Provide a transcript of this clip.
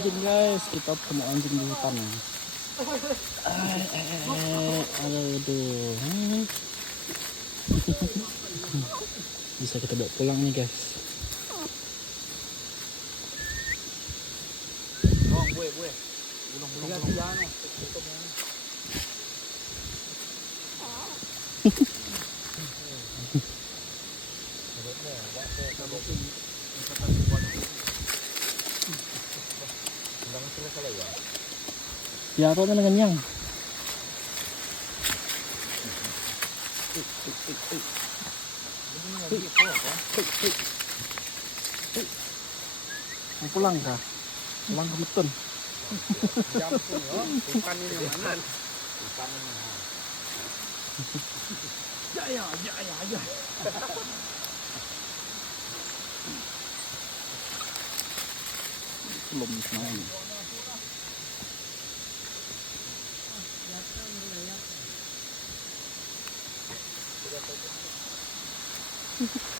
anjing guys, kita ketemu anjing di hutan. Aduh. Bisa kita bawa pulang nih guys. Ya apa dengan yang? Mau pulang kah? Pulang ke beton. Bukan ini mana? Ya. Belum semuanya.